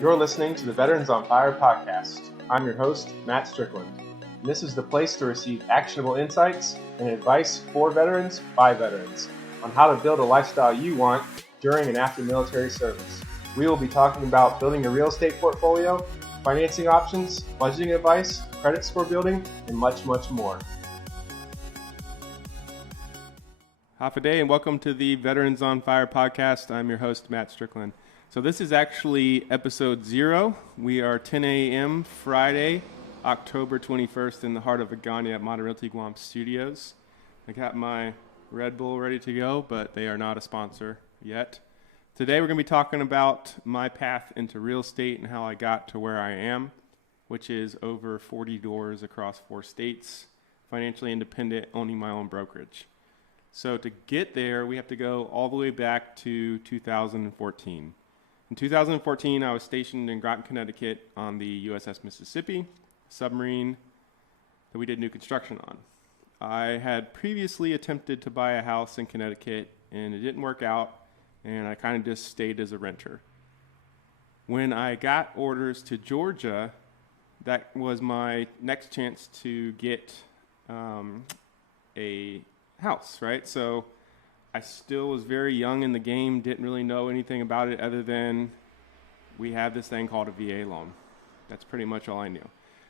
You're listening to the Veterans on Fire podcast. I'm your host, Matt Strickland. And this is the place to receive actionable insights and advice for veterans by veterans on how to build a lifestyle you want during and after military service. We will be talking about building a real estate portfolio, financing options, budgeting advice, credit score building, and much, much more. Half a day and welcome to the Veterans on Fire podcast. I'm your host, Matt Strickland. So this is actually episode 0. We are 10 a.m. Friday, October 21st in the heart of Agana at Modern Realty Guam studios. I got my Red Bull ready to go, but they are not a sponsor yet. Today we're going to be talking about my path into real estate and how I got to where I am, which is over 40 doors across 4 states, financially independent, owning my own brokerage. So to get there, we have to go all the way back to 2014. In 2014, I was stationed in Groton, Connecticut on the USS Mississippi, submarine that we did new construction on. I had previously attempted to buy a house in Connecticut, and it didn't work out, and I kind of just stayed as a renter. When I got orders to Georgia, that was my next chance to get a house, right? So I still was very young in the game, didn't really know anything about it other than we have this thing called a VA loan. That's pretty much all I knew.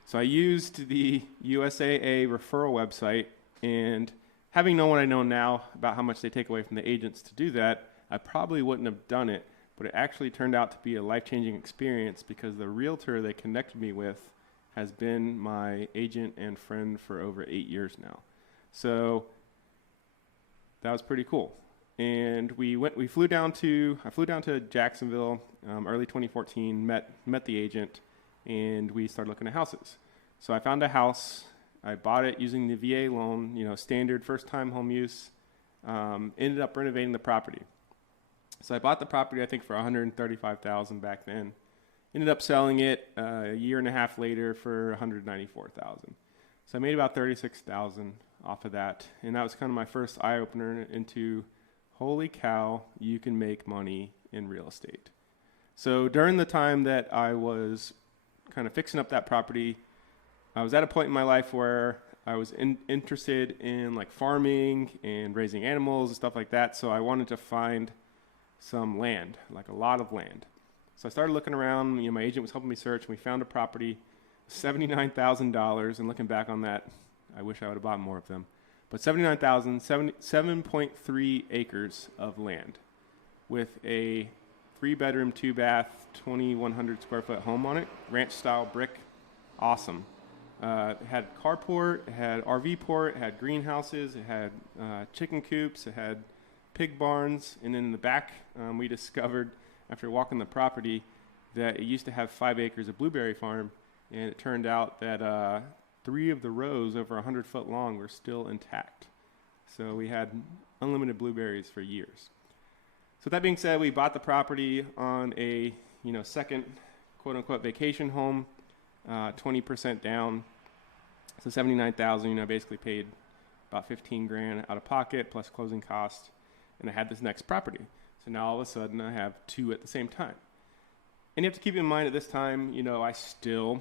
So I used the USAA referral website, and having known what I know now about how much they take away from the agents to do that, I probably wouldn't have done it, but it actually turned out to be a life-changing experience because the realtor they connected me with has been my agent and friend for over 8 years now. So that was pretty cool. And I flew down to Jacksonville early 2014, met the agent, and we started looking at houses. So I found a house. I bought it using the VA loan, standard first-time home use. Ended up renovating the property. So I bought the property, I think, for $135,000 back then. Ended up selling it a year and a half later for $194,000. So I made about $36,000 off of that, and that was kind of my first eye-opener into, holy cow, you can make money in real estate. So during the time that I was kind of fixing up that property, I was at a point in my life where I was interested in like farming and raising animals and stuff like that, so I wanted to find some land, like a lot of land. So I started looking around, my agent was helping me search, and we found a property, $79,000, and looking back on that, I wish I would have bought more of them. But 7.3 acres of land with a 3-bedroom, 2-bath, 2,100 square foot home on it, ranch style brick, awesome. It had carport, it had RV port, it had greenhouses, it had chicken coops, it had pig barns, and then in the back we discovered after walking the property that it used to have 5 acres of blueberry farm, and it turned out that 3 of the rows over 100 foot long were still intact. So we had unlimited blueberries for years. So that being said, we bought the property on a second quote unquote vacation home, 20% down. So $79,000, I basically paid about $15,000 out of pocket plus closing costs, and I had this next property. So now all of a sudden I have 2 at the same time. And you have to keep in mind at this time, I still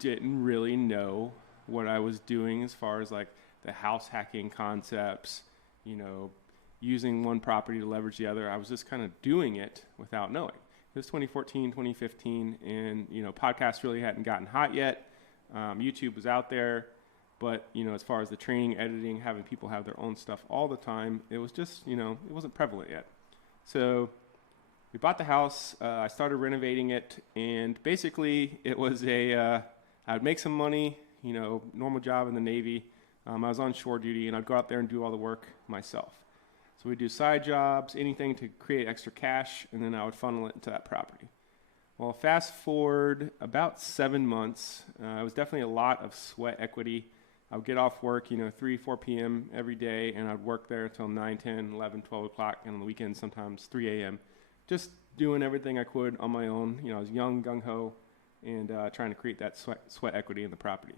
didn't really know what I was doing as far as like the house hacking concepts, using one property to leverage the other. I was just kind of doing it without knowing. It was 2014, 2015, and, podcasts really hadn't gotten hot yet. YouTube was out there, but, as far as the training, editing, having people have their own stuff all the time, it was just, it wasn't prevalent yet. So we bought the house, I started renovating it, and basically it was I would make some money, normal job in the Navy. I was on shore duty, and I'd go out there and do all the work myself. So we'd do side jobs, anything to create extra cash, and then I would funnel it into that property. Well, fast forward about 7 months, it was definitely a lot of sweat equity. I would get off work, 3, 4 p.m. every day, and I'd work there until 9, 10, 11, 12 o'clock, and on the weekends sometimes 3 a.m., just doing everything I could on my own. I was young, gung-ho, and trying to create that sweat equity in the property.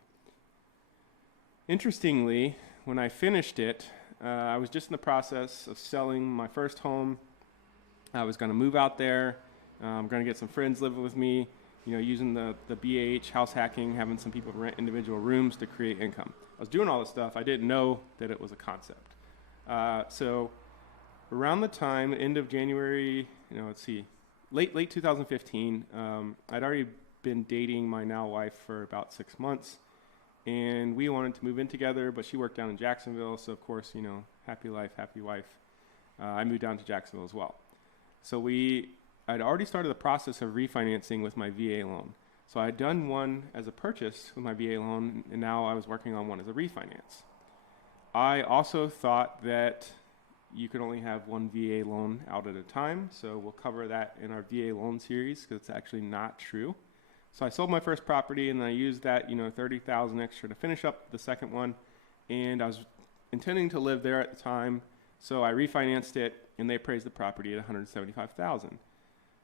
Interestingly, when I finished it, I was just in the process of selling my first home. I was going to move out there. I'm going to get some friends living with me, using the BAH house hacking, having some people rent individual rooms to create income. I was doing all this stuff. I didn't know that it was a concept. So around the time, end of January, late 2015, I'd already been dating my now wife for about 6 months, and we wanted to move in together, but she worked down in Jacksonville, so of course, happy life, happy wife. I moved down to Jacksonville as well. So I'd already started the process of refinancing with my VA loan. So I'd done one as a purchase with my VA loan, and now I was working on one as a refinance. I also thought that you could only have one VA loan out at a time, so we'll cover that in our VA loan series because it's actually not true. So I sold my first property, and I used that, $30,000 extra to finish up the second one, and I was intending to live there at the time, so I refinanced it, and they appraised the property at $175,000.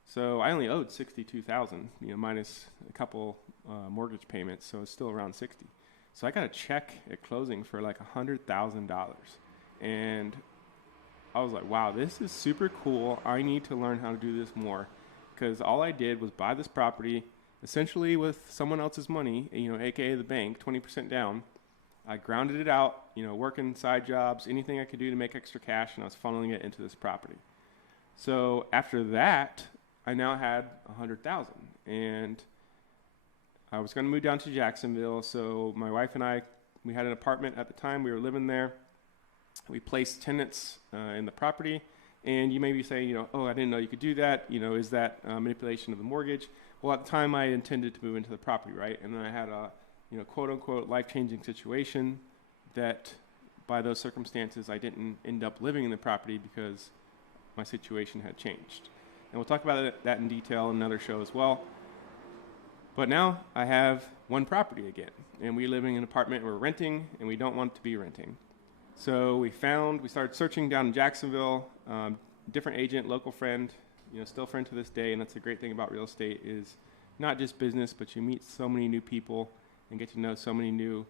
So I only owed $62,000, minus a couple mortgage payments, so it's still around $60,000. So I got a check at closing for like $100,000, and I was like, wow, this is super cool. I need to learn how to do this more, because all I did was buy this property essentially with someone else's money, aka the bank, 20% down. I grounded it out, working side jobs, anything I could do to make extra cash, and I was funneling it into this property. So after that, I now had $100,000, and I was going to move down to Jacksonville. So my wife and I, we had an apartment at the time. We were living there. We placed tenants in the property, and you may be saying, oh, I didn't know you could do that. Is that manipulation of the mortgage? Well, at the time, I intended to move into the property, right? And then I had a, quote unquote, life-changing situation that, by those circumstances, I didn't end up living in the property because my situation had changed. And we'll talk about that in detail in another show as well. But now I have one property again, and we're living in an apartment, we're renting, and we don't want to be renting. So we started searching down in Jacksonville, different agent, local friend, still friend to this day. And that's the great thing about real estate is not just business, but you meet so many new people and get to know so many new,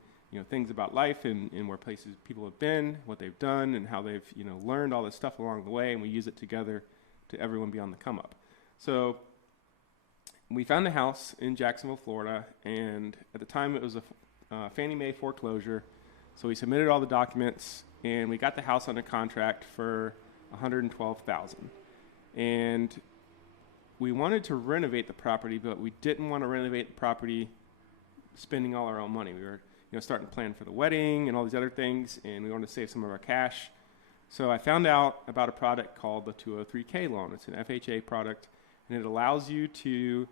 things about life and where places people have been, what they've done, and how they've, learned all this stuff along the way. And we use it together to everyone be on the come up. So we found a house in Jacksonville, Florida, and at the time it was a Fannie Mae foreclosure. So we submitted all the documents, and we got the house under contract for $112,000. And we wanted to renovate the property, but we didn't want to renovate the property spending all our own money. We were, starting to plan for the wedding and all these other things, and we wanted to save some of our cash. So I found out about a product called the 203K loan. It's an FHA product, and it allows you to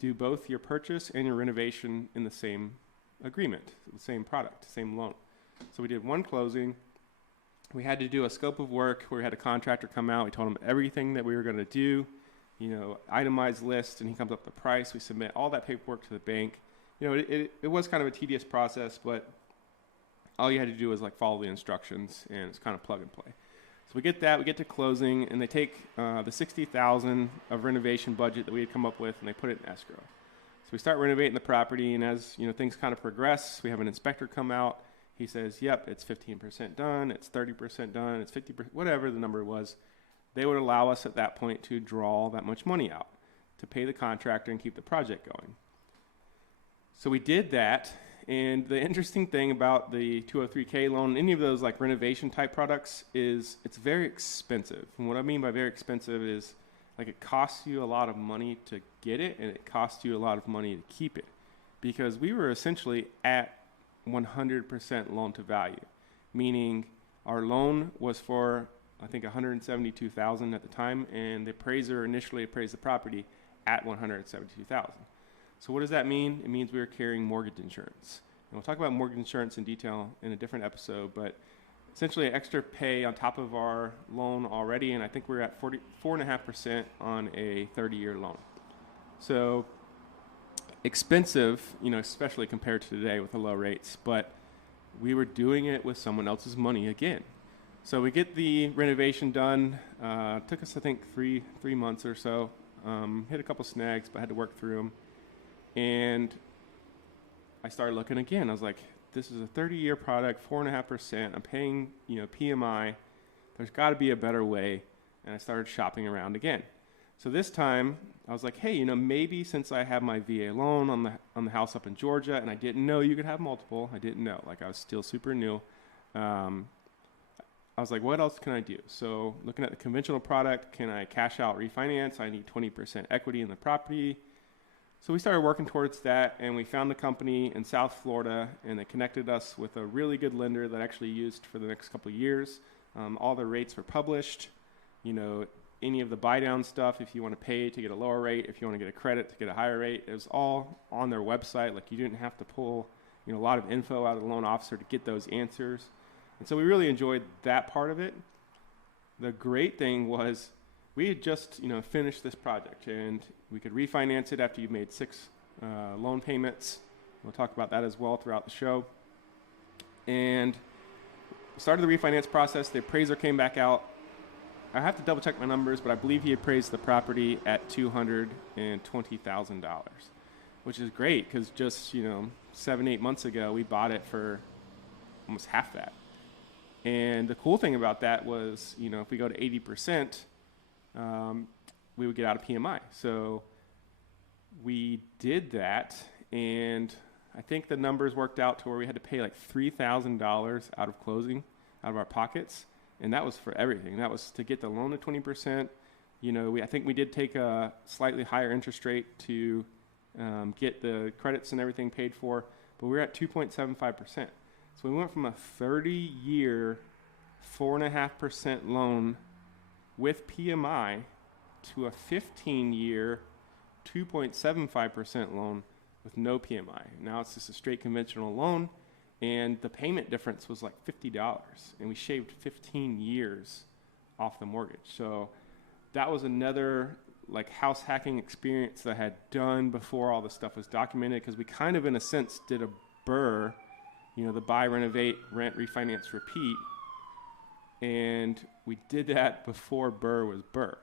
do both your purchase and your renovation in the same agreement, the same product, same loan. So we did one closing. We had to do a scope of work where we had a contractor come out. We told him everything that we were going to do, itemized list, and he comes up with the price. We submit all that paperwork to the bank. It was kind of a tedious process, but all you had to do was follow the instructions, and it's kind of plug and play. So we get that, we get to closing, and they take the $60,000 of renovation budget that we had come up with, and they put it in escrow. So we start renovating the property, and as things kind of progress, we have an inspector come out. He says, yep, it's 15% done, it's 30% done, it's 50%, whatever the number was. They would allow us at that point to draw that much money out to pay the contractor and keep the project going. So we did that, and the interesting thing about the 203K loan, any of those renovation type products, is it's very expensive. And what I mean by very expensive is it costs you a lot of money to get it, and it costs you a lot of money to keep it, because we were essentially at 100% loan to value, meaning our loan was for, I think, $172,000 at the time, and the appraiser initially appraised the property at $172,000. So what does that mean? It means we were carrying mortgage insurance. And we'll talk about mortgage insurance in detail in a different episode, but essentially extra pay on top of our loan already, and I think we're at 4.5% on a 30-year loan. So expensive, especially compared to today with the low rates, but we were doing it with someone else's money again. So we get the renovation done. Took us, I think, three months or so. Hit a couple snags, but had to work through them. And I started looking again. I was like, this is a 30-year product, 4.5%. I'm paying, PMI. There's got to be a better way. and I started shopping around again. So this time, I was like, hey, maybe since I have my VA loan on the house up in Georgia, and I didn't know you could have multiple. I didn't know. Like, I was still super new. I was like, what else can I do? So looking at the conventional product, can I cash out refinance? I need 20% equity in the property. So we started working towards that, and we found a company in South Florida, and they connected us with a really good lender that actually used for the next couple of years. All the rates were published. Any of the buy-down stuff, if you want to pay to get a lower rate, if you want to get a credit to get a higher rate, it was all on their website. Like, you didn't have to pull a lot of info out of the loan officer to get those answers. And so we really enjoyed that part of it. The great thing was we had just, finished this project, and we could refinance it after you've made 6 loan payments. We'll talk about that as well throughout the show. And we started the refinance process. The appraiser came back out. I have to double check my numbers, but I believe he appraised the property at $220,000, which is great because just, 7-8 months ago, we bought it for almost half that. And the cool thing about that was, if we go to 80%, we would get out of PMI. So we did that, and I think the numbers worked out to where we had to pay like $3,000 out of closing, out of our pockets, and that was for everything. That was to get the loan at 20%. I think we did take a slightly higher interest rate to get the credits and everything paid for, but we were at 2.75%. So we went from a 30-year, 4.5% loan with PMI to a 15-year, 2.75% loan with no PMI. Now it's just a straight conventional loan, and the payment difference was like $50, and we shaved 15 years off the mortgage. So that was another house hacking experience that I had done before all this stuff was documented, because we kind of, in a sense, did a BRRRR, the buy, renovate, rent, refinance, repeat. And we did that before BRRRR was BRRRR.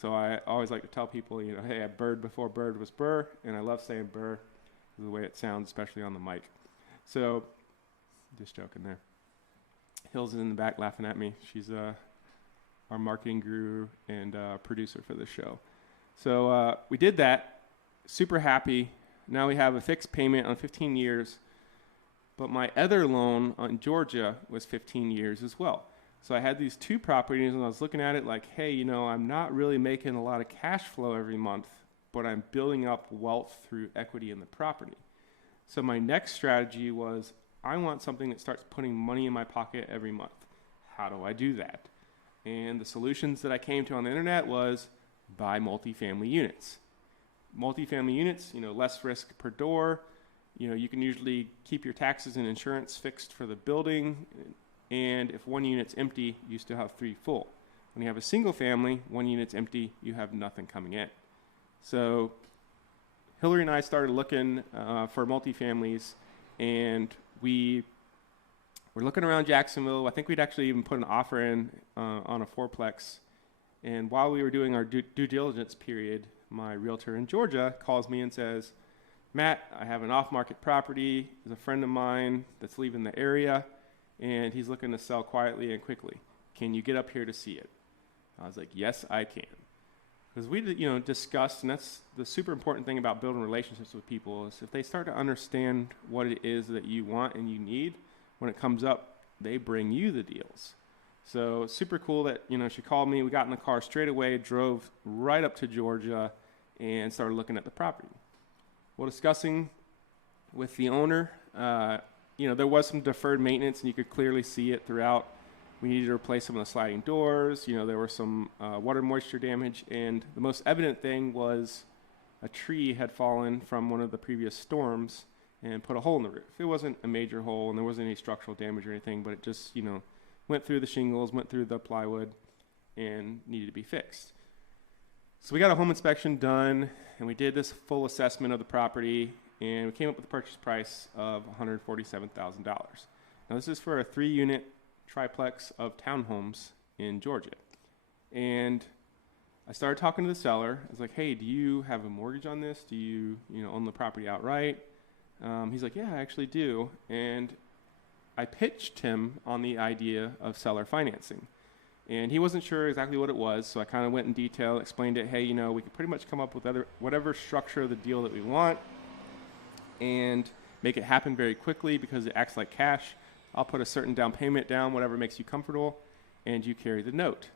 So I always like to tell people, hey, I BRRRRed before BRRRR was BRRRR, and I love saying BRRRR because of the way it sounds, especially on the mic. So, just joking there. Hills is in the back laughing at me. She's our marketing guru and producer for the show. So we did that, super happy. Now we have a fixed payment on 15 years. But my other loan on Georgia was 15 years as well. So I had these 2 properties, and I was looking at it like, hey, I'm not really making a lot of cash flow every month, but I'm building up wealth through equity in the property. So my next strategy was, I want something that starts putting money in my pocket every month. How do I do that? And the solutions that I came to on the internet was buy multifamily units. Multifamily units, less risk per door. You can usually keep your taxes and insurance fixed for the building, and if one unit's empty, you still have 3 full. When you have a single family, 1 unit's empty, you have nothing coming in. So Hillary and I started looking for multifamilies, and we were looking around Jacksonville. I think we'd actually even put an offer in on a 4-plex, and while we were doing our due diligence period, my realtor in Georgia calls me and says, Matt, I have an off-market property. There's a friend of mine that's leaving the area, and he's looking to sell quietly and quickly. Can you get up here to see it? I was like, yes, I can. Because we discussed, and that's the super important thing about building relationships with people, is if they start to understand what it is that you want and you need, when it comes up, they bring you the deals. So super cool that, she called me. We got in the car straight away, drove right up to Georgia, and started looking at the property. Well, discussing with the owner, there was some deferred maintenance, and you could clearly see it throughout. We needed to replace some of the sliding doors. There were some water moisture damage, and the most evident thing was a tree had fallen from one of the previous storms and put a hole in the roof. It wasn't a major hole, and there wasn't any structural damage or anything, but it just, went through the shingles, went through the plywood, and needed to be fixed. So we got a home inspection done, and we did this full assessment of the property, and we came up with a purchase price of $147,000. Now, this is for a 3-unit triplex of townhomes in Georgia. And I started talking to the seller. I was like, hey, do you have a mortgage on this? Do you, own the property outright? He's like, yeah, I actually do. And I pitched him on the idea of seller financing. And he wasn't sure exactly what it was, so I kind of went in detail, explained it. Hey, we could pretty much come up with whatever structure of the deal that we want and make it happen very quickly because it acts like cash. I'll put a certain down payment down, whatever makes you comfortable, and you carry the note.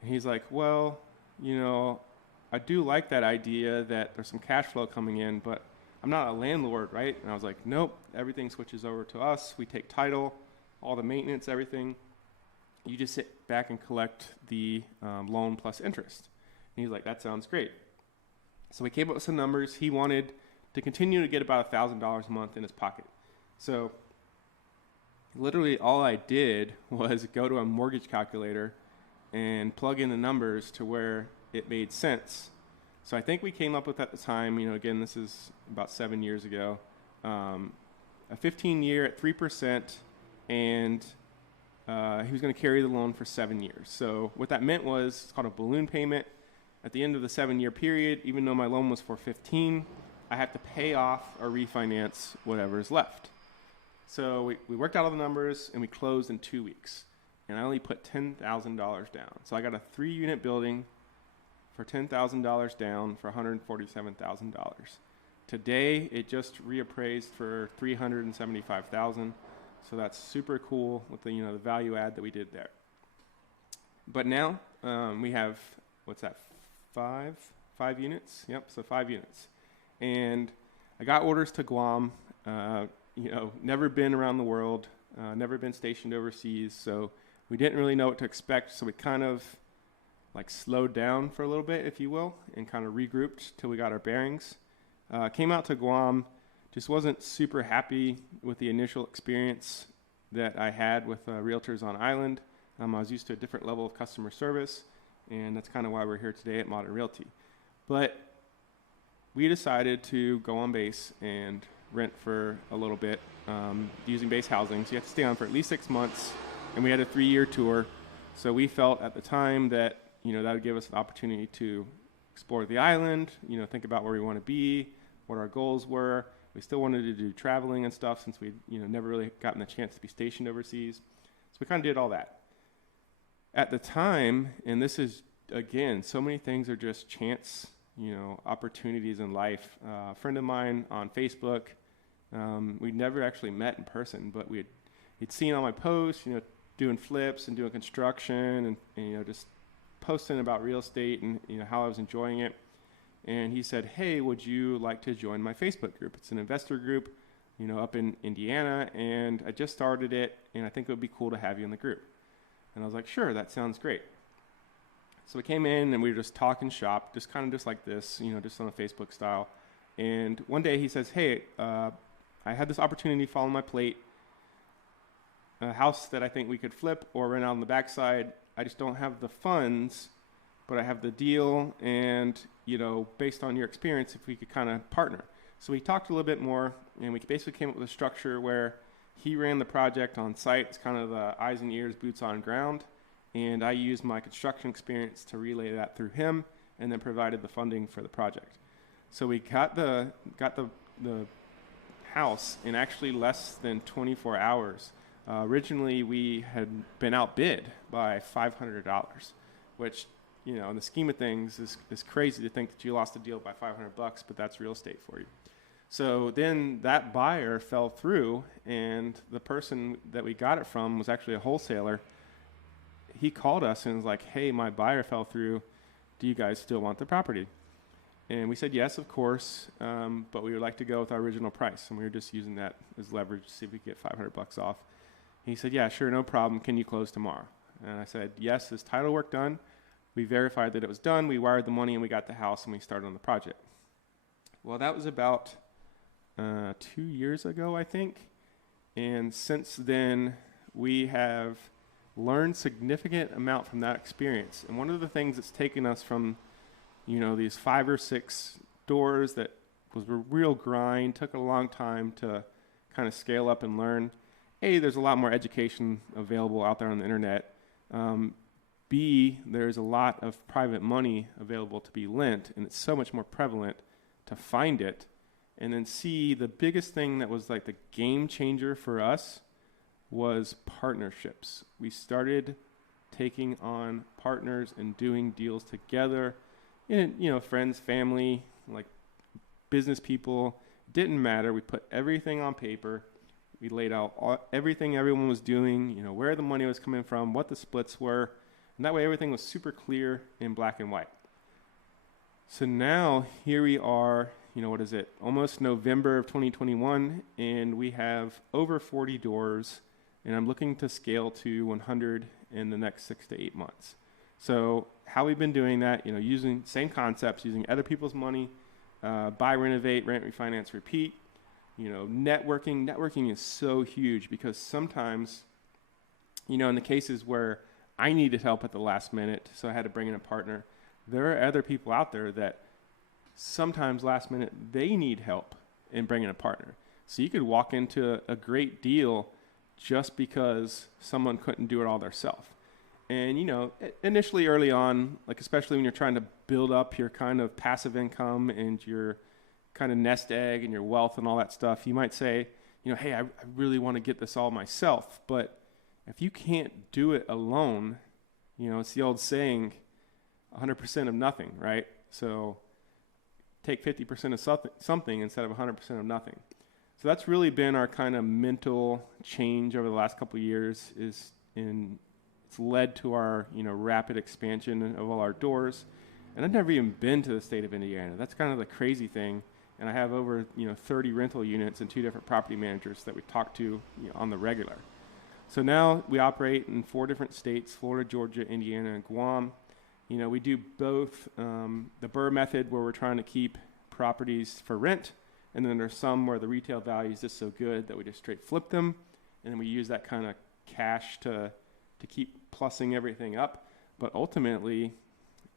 And he's like, well, I do like that idea that there's some cash flow coming in, but I'm not a landlord, right? And I was like, nope, everything switches over to us. We take title, all the maintenance, everything. You just sit back and collect the loan plus interest. And he's like, that sounds great. So we came up with some numbers. He wanted to continue to get about $1,000 a month in his pocket. So literally all I did was go to a mortgage calculator and plug in the numbers to where it made sense. So I think we came up with at the time, again, this is about 7 years ago, a 15-year at 3%, and he was going to carry the loan for 7 years. So what that meant was it's called a balloon payment. At the end of the 7-year period, even though my loan was for 15, I have to pay off or refinance whatever is left. So we worked out all the numbers, and we closed in 2 weeks. And I only put $10,000 down. So I got a 3-unit building for $10,000 down for $147,000. Today, it just reappraised for $375,000. So that's super cool with the the value add that we did there. But now we have five units. Yep, so 5 units, and I got orders to Guam. Never been around the world, never been stationed overseas, so we didn't really know what to expect. So we kind of slowed down for a little bit, if you will, and kind of regrouped till we got our bearings. Came out to Guam. Just wasn't super happy with the initial experience that I had with realtors on island. I was used to a different level of customer service, and that's kind of why we're here today at Modern Realty. But we decided to go on base and rent for a little bit using base housing. So you have to stay on for at least 6 months, and we had a 3-year tour. So we felt at the time that that would give us an opportunity to explore the island, think about where we want to be, what our goals were. We still wanted to do traveling and stuff since we'd never really gotten the chance to be stationed overseas. So we kind of did all that. At the time, and this is, again, so many things are just chance, opportunities in life. A friend of mine on Facebook, we'd never actually met in person, but he'd seen all my posts, doing flips and doing construction and just posting about real estate and how I was enjoying it. And he said, hey, would you like to join my Facebook group? It's an investor group, up in Indiana, and I just started it, and I think it would be cool to have you in the group. And I was like, sure, that sounds great. So we came in, and we were just talking shop, just like this, just on a Facebook style. And one day he says, hey, I had this opportunity fall on my plate, a house that I think we could flip or rent out on the backside. I just don't have the funds, but I have the deal, and based on your experience, if we could kind of partner. So we talked a little bit more, and we basically came up with a structure where he ran the project on site. It's kind of the eyes and ears, boots on ground, and I used my construction experience to relay that through him, and then provided the funding for the project. So we got the house in actually less than 24 hours. Originally, we had been outbid by $500, which in the scheme of things is crazy to think that you lost a deal by $500, but that's real estate for you. So then that buyer fell through, and the person that we got it from was actually a wholesaler. He called us and was like, hey, my buyer fell through. Do you guys still want the property? And we said, yes, of course, but we would like to go with our original price. And we were just using that as leverage to see if we could get $500 off. He said, yeah, sure, no problem. Can you close tomorrow? And I said, yes, is title work done? We verified that it was done. We wired the money, and we got the house, and we started on the project. Well, that was about 2 years ago, I think. And since then, we have learned significant amount from that experience. And one of the things that's taken us from, these 5 or 6 doors that was a real grind, took a long time to kind of scale up and learn. A, there's a lot more education available out there on the internet. B, there's a lot of private money available to be lent, and it's so much more prevalent to find it. And then C, the biggest thing that was like the game changer for us was partnerships. We started taking on partners and doing deals together. And, friends, family, like business people, didn't matter. We put everything on paper. We laid out everything everyone was doing, where the money was coming from, what the splits were. And that way everything was super clear in black and white. So now here we are, what is it? Almost November of 2021, and we have over 40 doors, and I'm looking to scale to 100 in the next 6 to 8 months. So how we've been doing that, using same concepts, using other people's money, buy, renovate, rent, refinance, repeat. Networking is so huge because sometimes, in the cases where I needed help at the last minute, so I had to bring in a partner, there are other people out there that sometimes last minute, they need help in bringing a partner. So you could walk into a great deal just because someone couldn't do it all themselves. And, initially early on, like especially when you're trying to build up your kind of passive income and your kind of nest egg and your wealth and all that stuff, you might say, hey, I really want to get this all myself. But if you can't do it alone, it's the old saying, 100% of nothing, right? So take 50% of something instead of 100% of nothing. So that's really been our kind of mental change over the last couple of years. It's led to our rapid expansion of all our doors. And I've never even been to the state of Indiana. That's kind of the crazy thing. And I have over 30 rental units and 2 different property managers that we talk to on the regular. So now we operate in 4 different states: Florida, Georgia, Indiana, and Guam. We do both the BRRRR method, where we're trying to keep properties for rent, and then there's some where the retail value is just so good that we just straight flip them, and then we use that kind of cash to keep plussing everything up. But ultimately,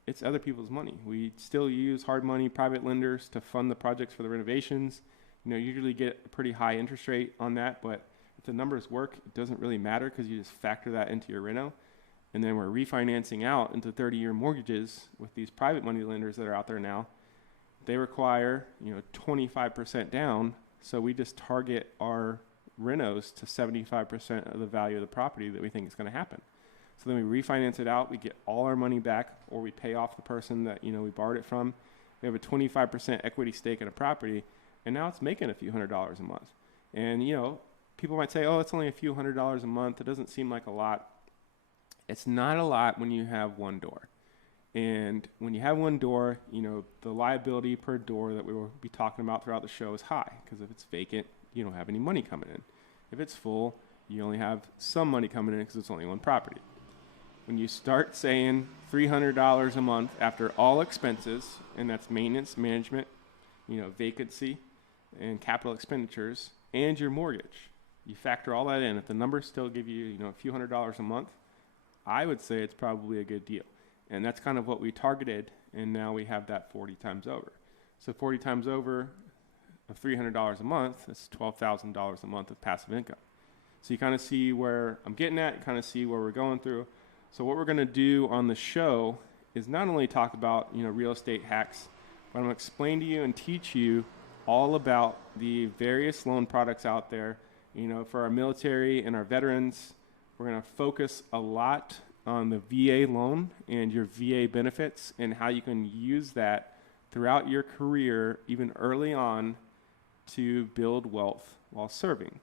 it's other people's money. We still use hard money private lenders to fund the projects for the renovations. Usually get a pretty high interest rate on that, but if the numbers work, it doesn't really matter because you just factor that into your reno. And then we're refinancing out into 30-year mortgages with these private money lenders that are out there now. They require, 25% down. So we just target our renos to 75% of the value of the property that we think is going to happen. So then we refinance it out. We get all our money back, or we pay off the person that, we borrowed it from. We have a 25% equity stake in a property, and now it's making a few $100s a month. And, people might say, oh, it's only a few $100s a month. It doesn't seem like a lot. It's not a lot when you have one door. And when you have one door, the liability per door that we will be talking about throughout the show is high, because if it's vacant, you don't have any money coming in. If it's full, you only have some money coming in because it's only one property. When you start saying $300 a month after all expenses, and that's maintenance, management, vacancy, and capital expenditures, and your mortgage, you factor all that in. If the numbers still give you, a few $100s a month, I would say it's probably a good deal. And that's kind of what we targeted, and now we have that 40 times over. So 40 times over of $300 a month, that's $12,000 a month of passive income. So you kind of see where I'm getting at, kind of see where we're going through. So what we're going to do on the show is not only talk about, real estate hacks, but I'm going to explain to you and teach you all about the various loan products out there. For our military and our veterans, we're going to focus a lot on the VA loan and your VA benefits and how you can use that throughout your career, even early on, to build wealth while serving.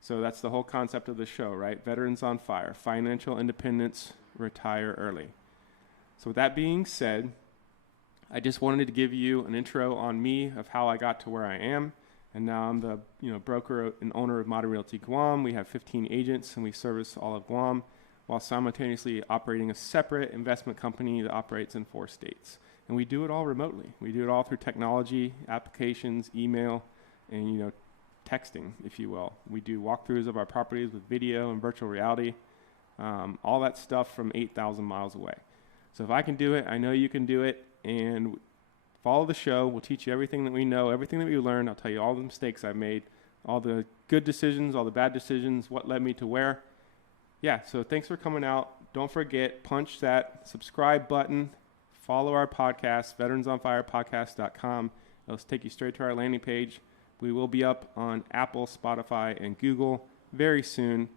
So that's the whole concept of the show, right? Veterans on Fire, financial independence, retire early. So with that being said, I just wanted to give you an intro on me of how I got to where I am. And now I'm the broker and owner of Modern Realty Guam. We have 15 agents, and we service all of Guam while simultaneously operating a separate investment company that operates in 4 states. And we do it all remotely. We do it all through technology, applications, email, and texting, if you will. We do walkthroughs of our properties with video and virtual reality, all that stuff from 8,000 miles away. So if I can do it, I know you can do it. And follow the show. We'll teach you everything that we know, everything that we learned. I'll tell you all the mistakes I've made, all the good decisions, all the bad decisions, what led me to where. Yeah, so thanks for coming out. Don't forget, punch that subscribe button. Follow our podcast, veteransonfirepodcast.com. It'll take you straight to our landing page. We will be up on Apple, Spotify, and Google very soon.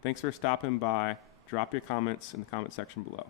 Thanks for stopping by. drop your comments in the comment section below.